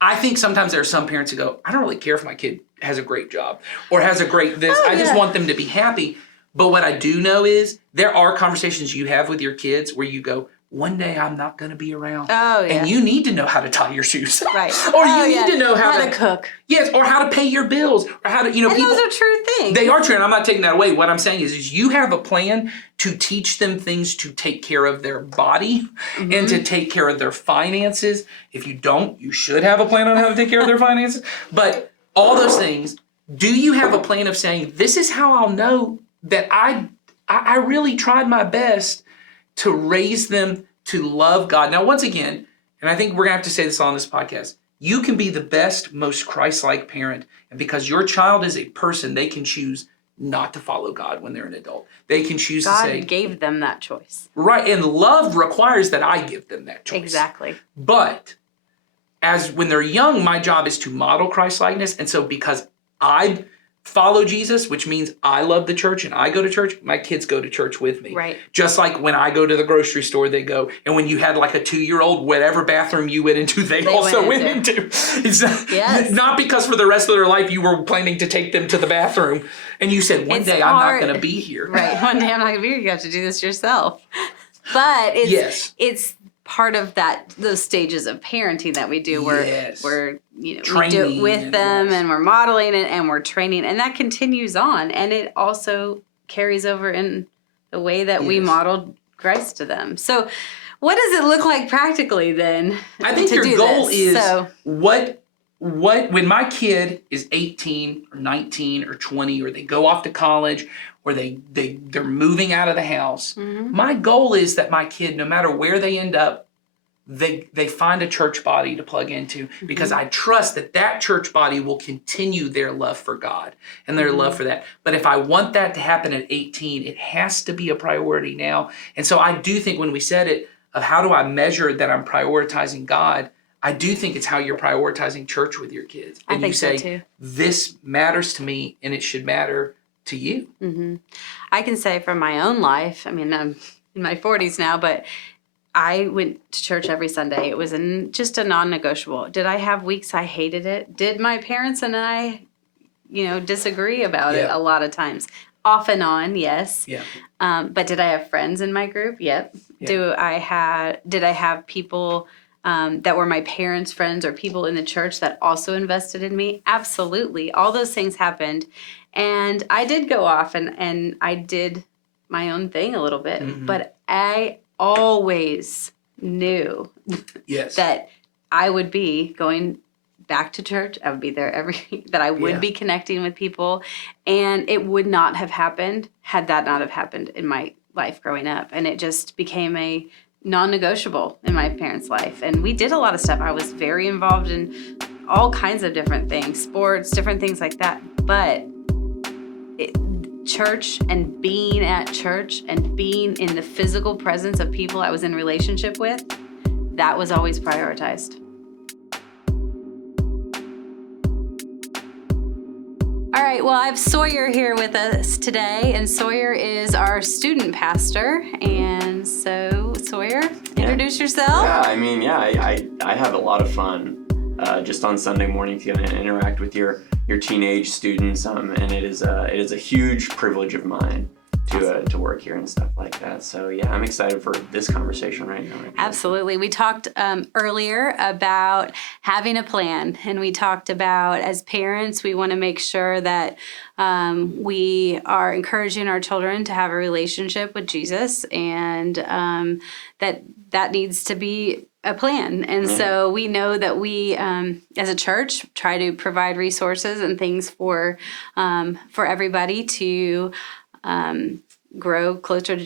I think sometimes there are some parents who go, I don't really care if my kid has a great job or has a great this. I just want them to be happy. But what I do know is there are conversations you have with your kids where you go, one day I'm not going to be around. Oh, yeah. And you need to know how to tie your shoes. Right. Or you need to know how to cook. Yes, or how to pay your bills. Or how to, And those are true things. They are true, and I'm not taking that away. What I'm saying is you have a plan to teach them things to take care of their body and to take care of their finances. If you don't, you should have a plan on how to take care of their finances. But all those things, do you have a plan of saying, this is how I'll know that I really tried my best to raise them to love God. Now, once again, and I think we're going to have to say this on this podcast, you can be the best, most Christ-like parent, and because your child is a person, they can choose not to follow God when they're an adult. They can choose to say... God gave them that choice. Right, and love requires that I give them that choice. Exactly. But when they're young, my job is to model Christ-likeness, and so because I follow Jesus, which means I love the church and I go to church, my kids go to church with me. Right. Just like when I go to the grocery store, they go. And when you had like a 2-year-old, whatever bathroom you went into, they also went into. It's not because for the rest of their life you were planning to take them to the bathroom and you said, one day I'm not going to be here. Right. One day I'm not going to be here. You have to do this yourself. But it's part of those stages of parenting that we do where we're we do it with them and we're modeling it and we're training, and that continues on, and it also carries over in the way that we modeled Christ to them. So what does it look like practically then? I think your goal is what when my kid is 18 or 19 or 20 or they go off to college or they're moving out of the house, my goal is that my kid, no matter where they end up, they find a church body to plug into, because I trust that church body will continue their love for God and their love for that. But if I want that to happen at 18, it has to be a priority now. And so I do think when we said it, of how do I measure that I'm prioritizing God, I do think it's how you're prioritizing church with your kids. And you say, this matters to me and it should matter to you. Mm-hmm. I can say from my own life, I mean, I'm in my 40s now, but I went to church every Sunday. It was just a non-negotiable. Did I have weeks I hated it? Did my parents and I, disagree about it a lot of times? Off and on, yes. Yeah. But did I have friends in my group? Yep. Yeah. Did I have people that were my parents' friends or people in the church that also invested in me? Absolutely. All those things happened. And I did go off and I did my own thing a little bit. But I always knew that I would be going back to church. I would be there that I would be connecting with people, and it would not have happened had that not have happened in my life growing up. And it just became a non-negotiable in my parents' life. And we did a lot of stuff. I was very involved in all kinds of different things, sports, different things like that. But church and being at church and being in the physical presence of people I was in relationship with, that was always prioritized. All right, well, I have Sawyer here with us today, and Sawyer is our student pastor. And so, Sawyer, introduce yourself. I have a lot of fun just on Sunday morning to interact with your teenage students, and it is a huge privilege of mine to work here and stuff like that. So I'm excited for this conversation right now. Absolutely. We talked earlier about having a plan, and we talked about, as parents, we want to make sure that we are encouraging our children to have a relationship with Jesus, and that needs to be a plan. And so we know that we, as a church, try to provide resources and things for everybody to grow closer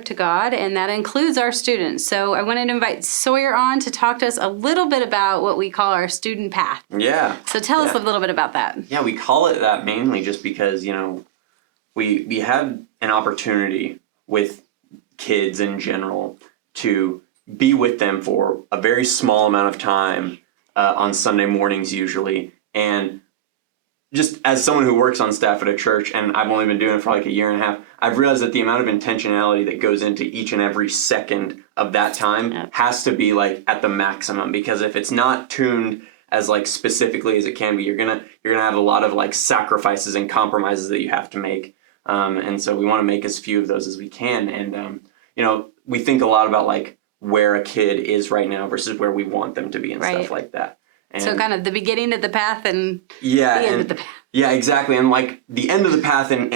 to God, and that includes our students. So I wanted to invite Sawyer on to talk to us a little bit about what we call our student path. Yeah. So tell us a little bit about that. Yeah, we call it that mainly just because, we had an opportunity with kids in general to be with them for a very small amount of time on Sunday mornings usually. And just as someone who works on staff at a church, and I've only been doing it for like a year and a half, I've realized that the amount of intentionality that goes into each and every second of that time has to be like at the maximum, because if it's not tuned as like specifically as it can be, you're gonna have a lot of like sacrifices and compromises that you have to make. And so we want to make as few of those as we can. And we think a lot about like where a kid is right now versus where we want them to be and stuff like that. And so kind of the beginning of the path and the end of the path. Yeah, exactly. And like the end of the path in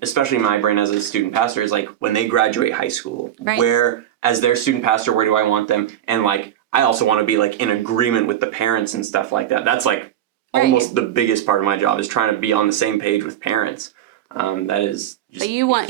especially in my brain as a student pastor is like when they graduate high school, where as their student pastor, where do I want them? And like, I also want to be like in agreement with the parents and stuff like that. That's like almost the biggest part of my job, is trying to be on the same page with parents. That is just but you want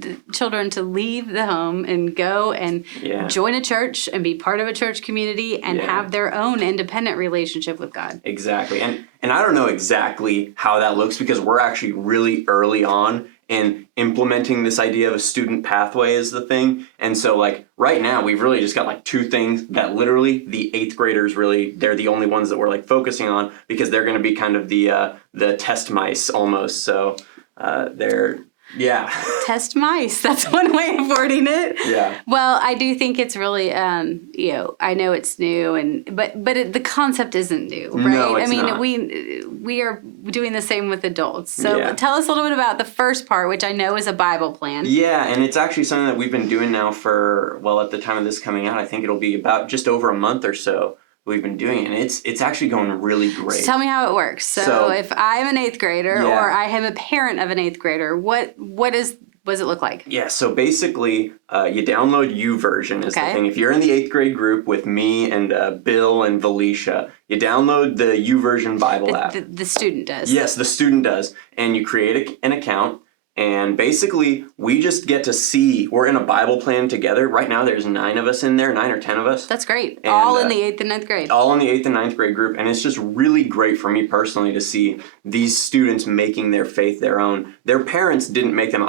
the children to leave the home and go and join a church and be part of a church community and have their own independent relationship with God. Exactly. And I don't know exactly how that looks, because we're actually really early on in implementing this idea of a student pathway as the thing. And so like right now we've really just got like two things that literally the 8th graders they're the only ones that we're like focusing on, because they're going to be kind of the test mice almost. So they're test mice. That's one way of wording it. Yeah. Well, I do think it's really, I know it's new, but the concept isn't new, right? No, it's not. We are doing the same with adults. So tell us a little bit about the first part, which I know is a Bible plan. Yeah, and it's actually something that we've been doing now for, well, at the time of this coming out, I think it'll be about just over a month or so we've been doing it, and it's actually going really great. So tell me how it works. So if I'm an 8th grader or I am a parent of an 8th grader, what does it look like? Yeah, so basically you download YouVersion is the thing. If you're in the 8th grade group with me and Bill and Valicia, you download the YouVersion Bible app. The student does. Yes, the student does. And you create an account. And basically, we just get to see, we're in a Bible plan together. Right now, there's 9 of us in there, 9 or 10 of us. That's great. And, all in the 8th and 9th grade. All in the 8th and 9th grade group. And it's just really great for me personally to see these students making their faith their own. Their parents didn't make them.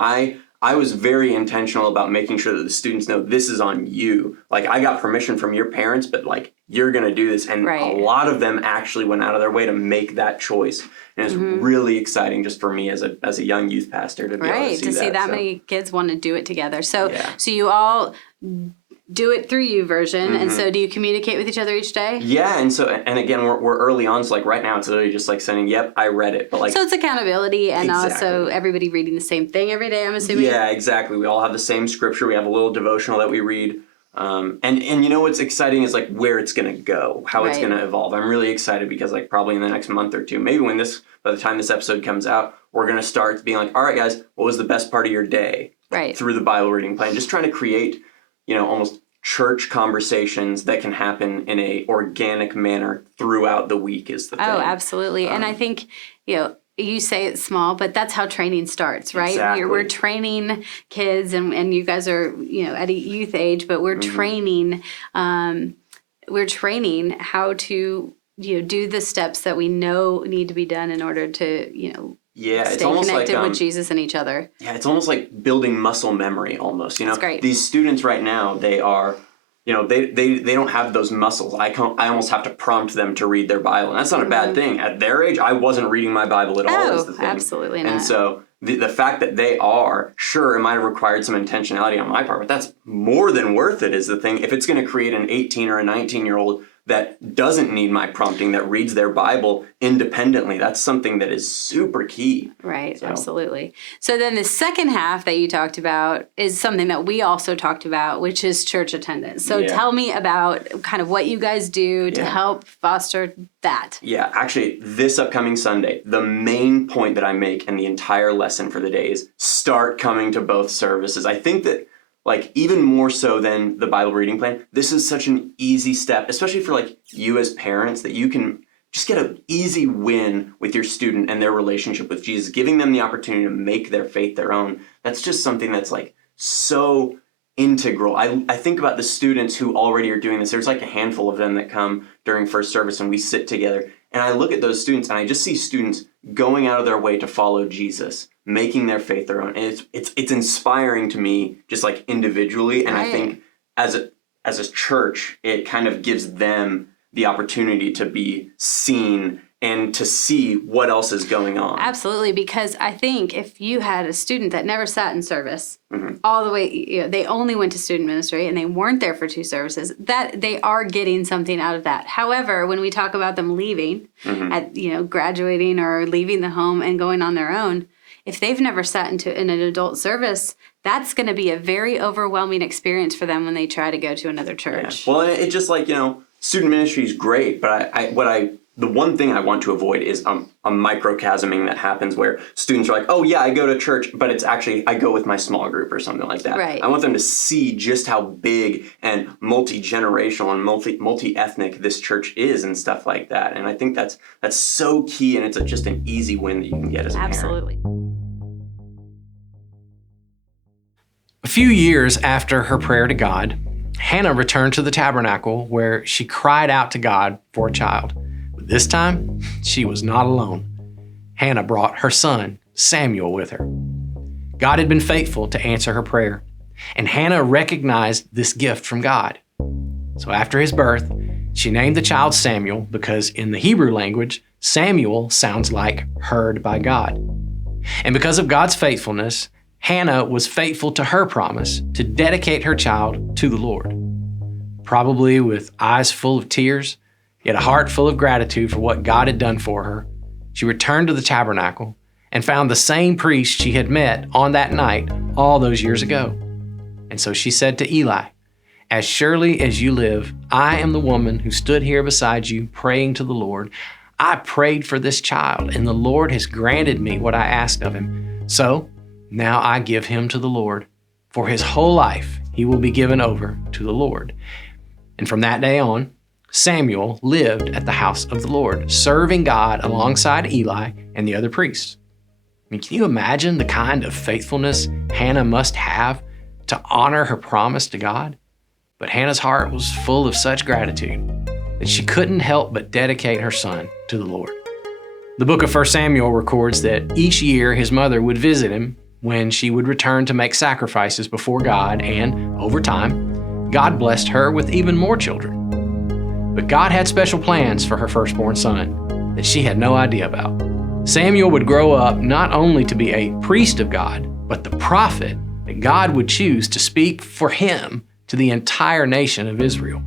I was very intentional about making sure that the students know this is on you. Like, I got permission from your parents, but like, you're going to do this. And a lot of them actually went out of their way to make that choice. And it's really exciting just for me as a young youth pastor to be able to see that. Many kids want to do it together. So you all do it through YouVersion, and so do you communicate with each other each day? Yeah, and again, we're early on, so like right now it's literally just like saying, "Yep, I read it." But like, so it's accountability, and also everybody reading the same thing every day, I'm assuming. Yeah, exactly. We all have the same scripture. We have a little devotional that we read. And you know what's exciting is like where it's gonna go, how it's gonna evolve. I'm really excited because like probably in the next month or two, maybe by the time this episode comes out, we're gonna start being like, all right, guys, what was the best part of your day? Through the Bible reading plan, just trying to create, almost church conversations that can happen in a organic manner throughout the week is the thing. Oh, absolutely. And I think, you say it's small, but that's how training starts, right? Exactly. We're training kids, and you guys are, at a youth age, but we're training, how to, do the steps that we know need to be done in order to, stay connected with Jesus and each other. Yeah, it's almost like building muscle memory almost, That's great. These students right now, they are, they don't have those muscles. I almost have to prompt them to read their Bible. And that's not a bad thing. At their age, I wasn't reading my Bible at all is the thing. Absolutely not. And so the fact that they are, sure, it might have required some intentionality on my part, but that's more than worth it is the thing. If it's going to create an 18 or a 19-year-old that doesn't need my prompting, that reads their Bible independently, that's something that is super key. Right, absolutely. So then the second half that you talked about is something that we also talked about, which is church attendance. So tell me about kind of what you guys do to help foster that. Yeah, actually, this upcoming Sunday, the main point that I make in the entire lesson for the day is start coming to both services. I think that like even more so than the Bible reading plan, this is such an easy step, especially for like you as parents, that you can just get an easy win with your student and their relationship with Jesus, giving them the opportunity to make their faith their own. That's just something that's like so integral. I think about the students who already are doing this. There's like a handful of them that come during first service and we sit together And I look at those students and I just see students going out of their way to follow Jesus, making their faith their own. And it's inspiring to me, just like individually. And I think as a church, it kind of gives them the opportunity to be seen and to see what else is going on. Absolutely, because I think if you had a student that never sat in service all the way, they only went to student ministry and they weren't there for 2 services, that they are getting something out of that. However, when we talk about them leaving, at graduating or leaving the home and going on their own, if they've never sat in an adult service, that's going to be a very overwhelming experience for them when they try to go to another church. Yeah. Well, it's just like, student ministry is great, but the one thing I want to avoid is a microchasming that happens where students are like, oh yeah, I go to church, but it's actually, I go with my small group or something like that. Right. I want them to see just how big and multi-generational and multi-ethnic this church is and stuff like that. And I think that's so key, and it's just an easy win that you can get as a parent. Absolutely. A few years after her prayer to God, Hannah returned to the tabernacle where she cried out to God for a child. But this time, she was not alone. Hannah brought her son, Samuel, with her. God had been faithful to answer her prayer, and Hannah recognized this gift from God. So after his birth, she named the child Samuel because in the Hebrew language, Samuel sounds like heard by God. And because of God's faithfulness, Hannah was faithful to her promise to dedicate her child to the Lord. Probably with eyes full of tears, yet a heart full of gratitude for what God had done for her, she returned to the tabernacle and found the same priest she had met on that night all those years ago. And so she said to Eli, "As surely as you live, I am the woman who stood here beside you praying to the Lord. I prayed for this child, and the Lord has granted me what I asked of him. So now I give him to the Lord. For his whole life he will be given over to the Lord." And from that day on, Samuel lived at the house of the Lord, serving God alongside Eli and the other priests. I mean, can you imagine the kind of faithfulness Hannah must have to honor her promise to God? But Hannah's heart was full of such gratitude that she couldn't help but dedicate her son to the Lord. The book of 1 Samuel records that each year his mother would visit him when she would return to make sacrifices before God, and over time, God blessed her with even more children. But God had special plans for her firstborn son that she had no idea about. Samuel would grow up not only to be a priest of God, but the prophet that God would choose to speak for him to the entire nation of Israel.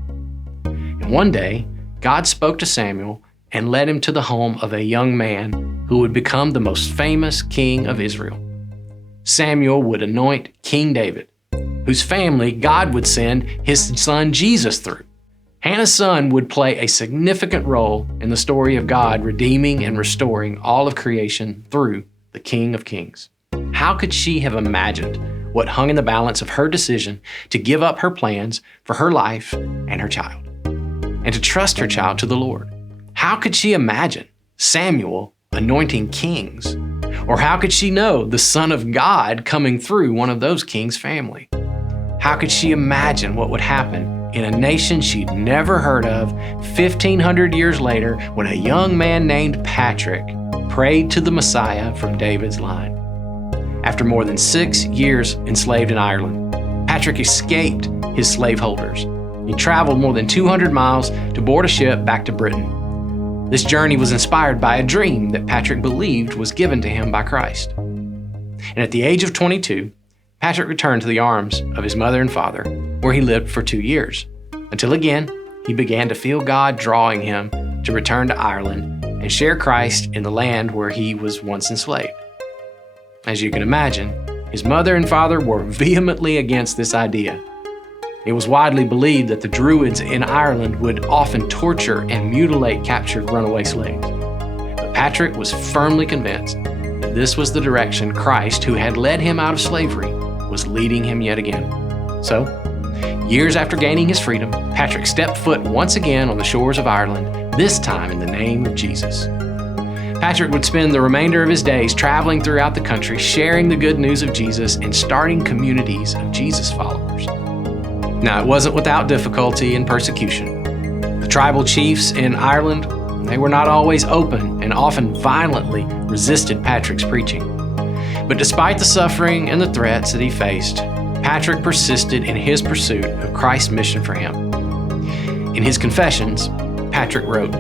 And one day, God spoke to Samuel and led him to the home of a young man who would become the most famous king of Israel. Samuel would anoint King David, whose family God would send his son Jesus through. Hannah's son would play a significant role in the story of God redeeming and restoring all of creation through the King of Kings. How could she have imagined what hung in the balance of her decision to give up her plans for her life and her child, and to trust her child to the Lord? How could she imagine Samuel anointing kings? Or how could she know the Son of God coming through one of those kings' family? How could she imagine what would happen in a nation she'd never heard of 1,500 years later when a young man named Patrick prayed to the Messiah from David's line? After more than 6 years enslaved in Ireland, Patrick escaped his slaveholders. He traveled more than 200 miles to board a ship back to Britain. This journey was inspired by a dream that Patrick believed was given to him by Christ. And at the age of 22, Patrick returned to the arms of his mother and father, where he lived for 2 years, until again he began to feel God drawing him to return to Ireland and share Christ in the land where he was once enslaved. As you can imagine, his mother and father were vehemently against this idea. It was widely believed that the Druids in Ireland would often torture and mutilate captured runaway slaves. But Patrick was firmly convinced that this was the direction Christ, who had led him out of slavery, was leading him yet again. So, years after gaining his freedom, Patrick stepped foot once again on the shores of Ireland, this time in the name of Jesus. Patrick would spend the remainder of his days traveling throughout the country, sharing the good news of Jesus and starting communities of Jesus followers. Now, it wasn't without difficulty and persecution. The tribal chiefs in Ireland They were not always open and often violently resisted Patrick's preaching. But despite the suffering and the threats that he faced, Patrick persisted in his pursuit of Christ's mission for him. In his Confessions, Patrick wrote,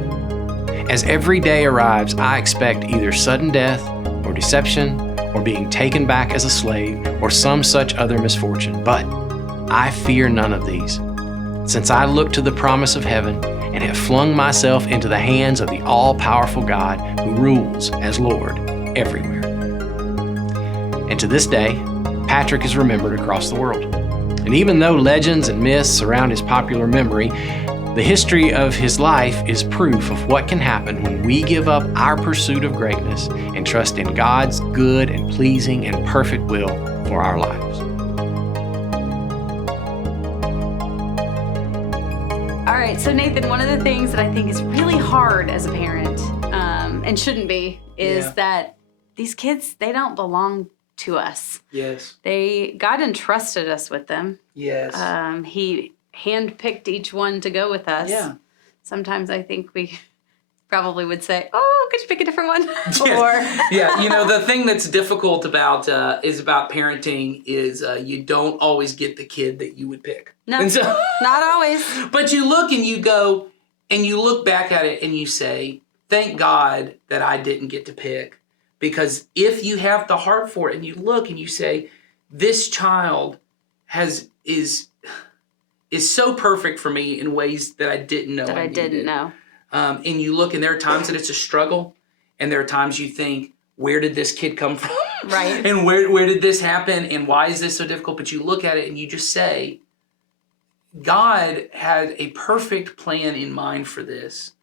"As every day arrives, I expect either sudden death or deception or being taken back as a slave or some such other misfortune. But I fear none of these, since I look to the promise of heaven and have flung myself into the hands of the all-powerful God who rules as Lord everywhere." And to this day, Patrick is remembered across the world. And even though legends and myths surround his popular memory, the history of his life is proof of what can happen when we give up our pursuit of greatness and trust in God's good and pleasing and perfect will for our lives. All right, so Nathan, one of the things that I think is really hard as a parent, and shouldn't be, is that these kids, they don't belong to us. Yes. God entrusted us with them. Yes. He handpicked each one to go with us. Yeah. Sometimes I think we probably would say, "Oh, could you pick a different one?" Yeah, you know, the thing that's difficult about parenting is you don't always get the kid that you would pick. No, And so, not always. but you look and you go and you look back at it and you say, thank God that I didn't get to pick. Because if you have the heart for it and you look and you say, this child is so perfect for me in ways that I didn't know I didn't know. And you look and there are times that it's a struggle, and there are times you think, where did this kid come from? Right. And where did this happen? And why is this so difficult? But you look at it and you just say, God had a perfect plan in mind for this.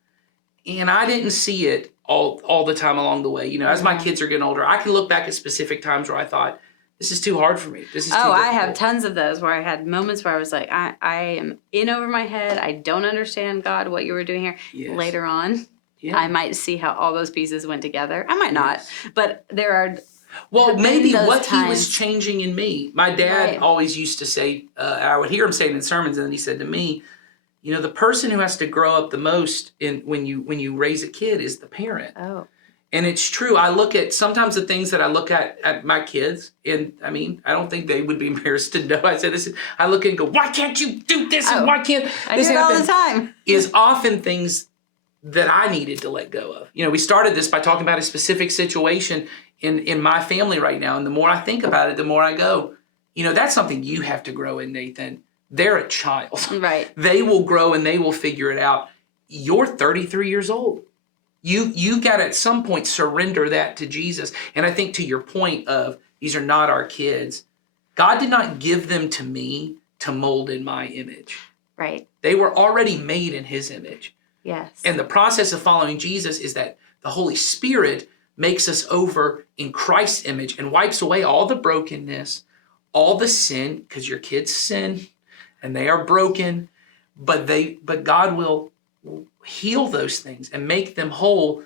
And I didn't see it all the time along the way. You know, as my kids are getting older, I can look back at specific times where I thought, this is too hard for me. This is too difficult. I have tons of those where I had moments where I was like, I am in over my head. I don't understand, God, what you were doing here. Yes. Later on, Yeah. I might see how all those pieces went together. I might not, but there are. Well, maybe those what he was times. changing in me. My dad Right. always used to say, I would hear him say it in sermons, and then he said to me, you know, the person who has to grow up the most when you raise a kid is the parent. Oh, And it's true. I look at sometimes the things that I look at my kids, and I mean, I don't think they would be embarrassed to know I said this. I look and go, why can't you do this? And why can't I this do it all happen? the time. Is often things that I needed to let go of. You know, we started this by talking about a specific situation in my family right now. And the more I think about it, the more I go, you know, that's something you have to grow in, Nathan. They're a child. Right. They will grow and they will figure it out. You're 33 years old. You got to at some point surrender that to Jesus. And I think to your point of these are not our kids, God did not give them to me to mold in my image. Right. They were already made in his image. Yes. And the process of following Jesus is that the Holy Spirit makes us over in Christ's image and wipes away all the brokenness, all the sin, because your kids sin and they are broken, but God will heal those things and make them whole.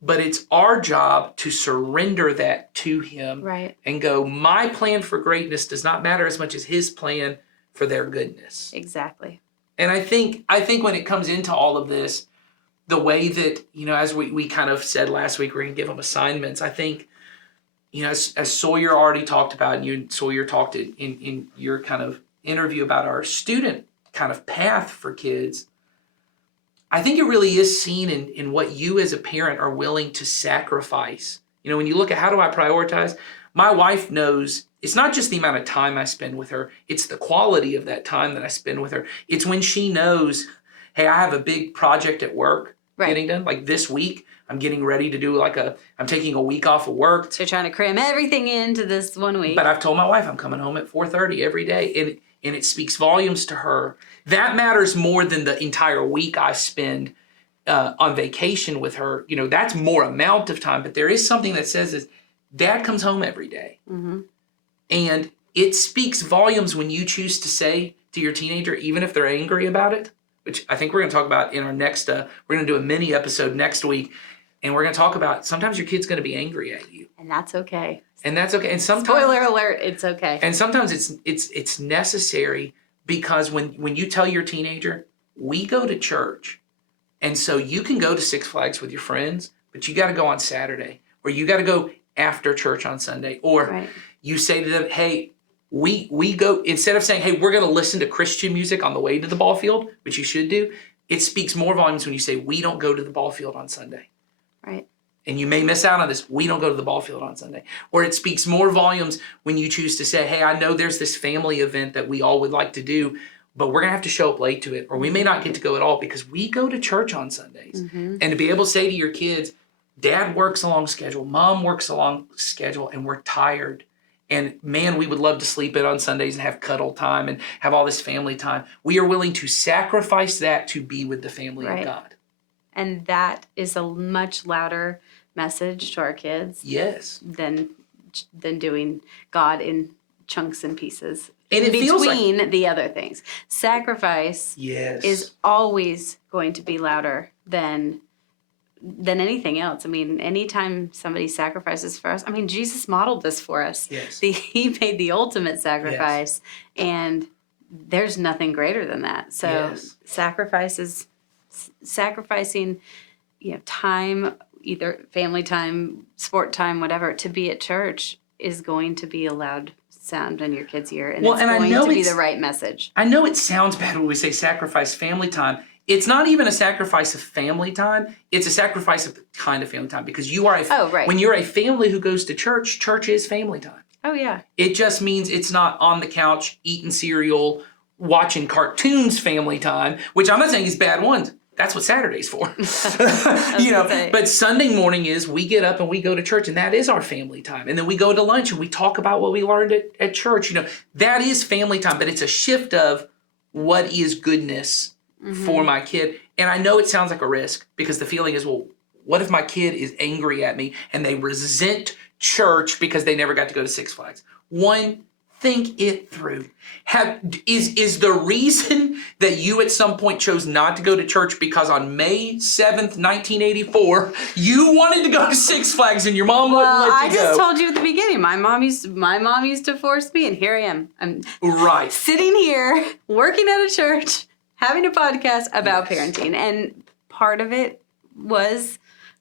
But it's our job to surrender that to him. Right. And go, my plan for greatness does not matter as much as his plan for their goodness. Exactly. And I think when it comes into all of this, the way that, you know, as we kind of said last week, we're going to give them assignments. I think, you know, as Sawyer already talked about, and you, Sawyer, talked in your kind of interview about our student kind of path for kids, I think it really is seen in what you as a parent are willing to sacrifice. You know, when you look at how do I prioritize, my wife knows it's not just the amount of time I spend with her, it's the quality of that time that I spend with her. It's when she knows, hey, I have a big project at work getting done. Like this week, I'm getting ready to do I'm taking a week off of work. So you're trying to cram everything into this 1 week. But I've told my wife I'm coming home at 4:30 every day. And it speaks volumes to her. That matters more than the entire week I spend on vacation with her. You know, that's more amount of time. But there is something that says is Dad comes home every day. Mm-hmm. And it speaks volumes when you choose to say to your teenager, even if they're angry about it, which I think we're going to talk about in our next, we're going to do a mini episode next week. And we're going to talk about sometimes your kid's going to be angry at you. And that's okay. And that's okay. And sometimes, spoiler alert, it's okay. and sometimes it's necessary, because when you tell your teenager, we go to church And so you can go to Six Flags with your friends, but you got to go on Saturday, or you got to go after church on Sunday, or Right. you say to them, hey, we go, instead of saying, hey, we're going to listen to Christian music on the way to the ball field, which you should do, it speaks more volumes when you say, we don't go to the ball field on Sunday. Right. And you may miss out on this. We don't go to the ball field on Sunday. Or it speaks more volumes when you choose to say, hey, I know there's this family event that we all would like to do, but we're going to have to show up late to it, or we may not get to go at all because we go to church on Sundays. Mm-hmm. And to be able to say to your kids, Dad works along schedule, Mom works along schedule, and we're tired. And man, we would love to sleep in on Sundays and have cuddle time and have all this family time. We are willing to sacrifice that to be with the family Right. of God. And that is a much louder message to our kids Yes. than doing God in chunks and pieces. And it feels like- between the other things. Sacrifice Yes. is always going to be louder than anything else. I mean, anytime somebody sacrifices for us, I mean, Jesus modeled this for us. Yes. He made the ultimate sacrifice, and there's nothing greater than that. So Yes. sacrificing, time, either family time, sport time, whatever, to be at church is going to be a loud sound in your kid's ear, and Well, it's and I going know to be it's- the right message. I know it sounds bad when we say sacrifice family time. It's not even a sacrifice of family time. It's a sacrifice of the kind of family time, because you are Right. when you're a family who goes to church, church is family time. Oh yeah. It just means it's not on the couch eating cereal, watching cartoons family time, which I'm not saying is bad ones. That's what Saturday's for. gonna say. But Sunday morning is we get up and we go to church, and that is our family time. And then we go to lunch and we talk about what we learned at church. That is family time, but it's a shift of what is goodness for my kid. And I know it sounds like a risk, because the feeling is, well, what if my kid is angry at me and they resent church because they never got to go to Six Flags? One, think it through. Is the reason that you at some point chose not to go to church because on May 7th, 1984, you wanted to go to Six Flags and your mom wouldn't Well, let I you just go? told you at the beginning. My mom used to force me, and here I am. I'm Right. sitting here working at a church, having a podcast about Yes. parenting, and part of it was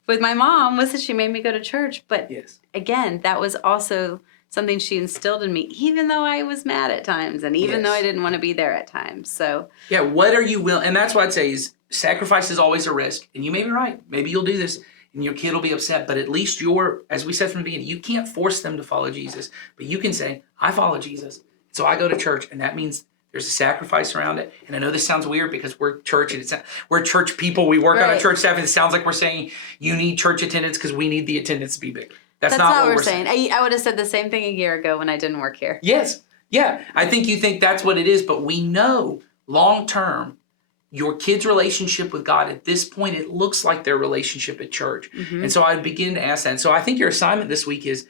with my mom was that she made me go to church. But Yes. again, that was also something she instilled in me, even though I was mad at times, and even though I didn't want to be there at times. So Yeah, what are you willing? And that's what I'd say is sacrifice is always a risk. And you may be right. Maybe you'll do this and your kid will be upset. But at least as we said from the beginning, you can't force them to follow Jesus. But you can say, I follow Jesus. So I go to church. And that means there's a sacrifice around it. And I know this sounds weird because we're church and we're church people. We work on a Right. church staff. And it sounds like we're saying you need church attendance because we need the attendance to be big. That's not not what what we're saying. I would have said the same thing a year ago when I didn't work here. Yes. Yeah. I think you think that's what it is, but we know long term, your kid's relationship with God at this point, it looks like their relationship at church. And so I begin to ask that. And so I think your assignment this week is,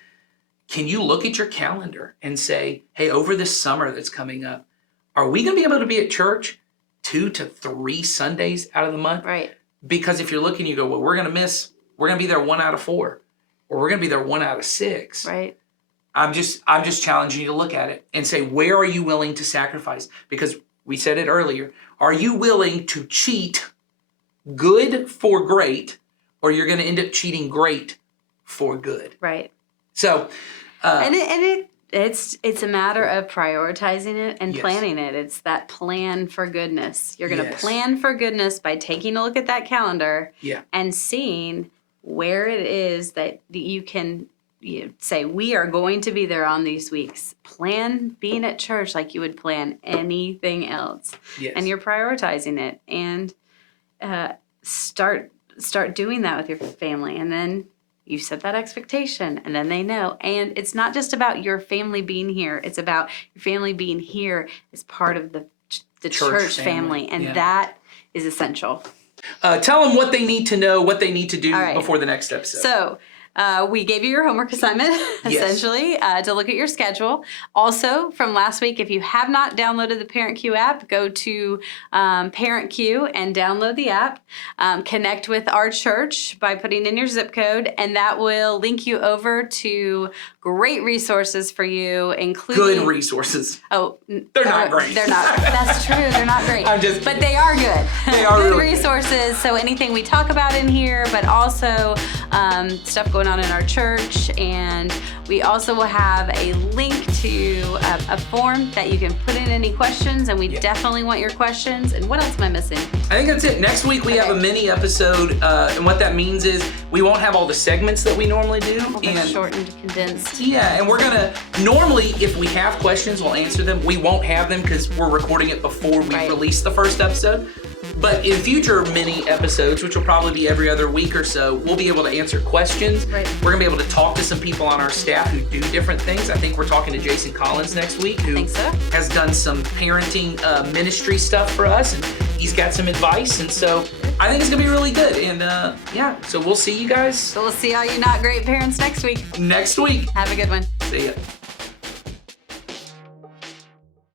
can you look at your calendar and say, hey, over this summer that's coming up, are we going to be able to be at church 2 to 3 Sundays out of the month? Right. Because if you're looking, you go, well, we're going to be there 1 out of 4. Or we're going to be there 1 out of 6. Right. I'm just challenging you to look at it and say, where are you willing to sacrifice? Because we said it earlier. Are you willing to cheat good for great, or you're going to end up cheating great for good? Right. So, It's a matter of prioritizing it and Yes. planning it. It's that plan for goodness. You're going to Yes. plan for goodness by taking a look at that calendar yeah, and seeing where it is that you can say, we are going to be there on these weeks. Plan being at church like you would plan anything else. yes. And you're prioritizing it, and start doing that with your family. And then you set that expectation, and then they know. And it's not just about your family being here. It's about your family being here as part of the church family. And yeah. that is essential. Tell them what they need to know, what they need to do All right. before the next episode. So we gave you your homework assignment, essentially, to look at your schedule. Also, from last week, if you have not downloaded the ParentQ app, go to ParentQ and download the app. Connect with our church by putting in your zip code, and that will link you over to great resources for you, including... Good resources. Oh, They're not great. They're not. That's true. They're not great. I'm just But they are good. They are good really good. resources. So anything we talk about in here, but also stuff going on in our church. And we also will have a link to a form that you can put in any questions. And we definitely want your questions. And what else am I missing? I think that's it. Next week we have a mini episode, and what that means is we won't have all the segments that we normally do. Shortened, condensed. Yeah, and we're gonna, normally if we have questions, we'll answer them. We won't have them because we're recording it before we release the first episode. But in future mini episodes, which will probably be every other week or so, we'll be able to answer questions. Right. We're gonna be able to talk to some people on our staff who do different things. I think we're talking to Jason Collins next week, who has done some parenting ministry stuff for us, and he's got some advice. And so I think it's gonna be really good. And yeah, so we'll see you guys So we'll see all you not great parents next week. next week. Have a good one. See ya.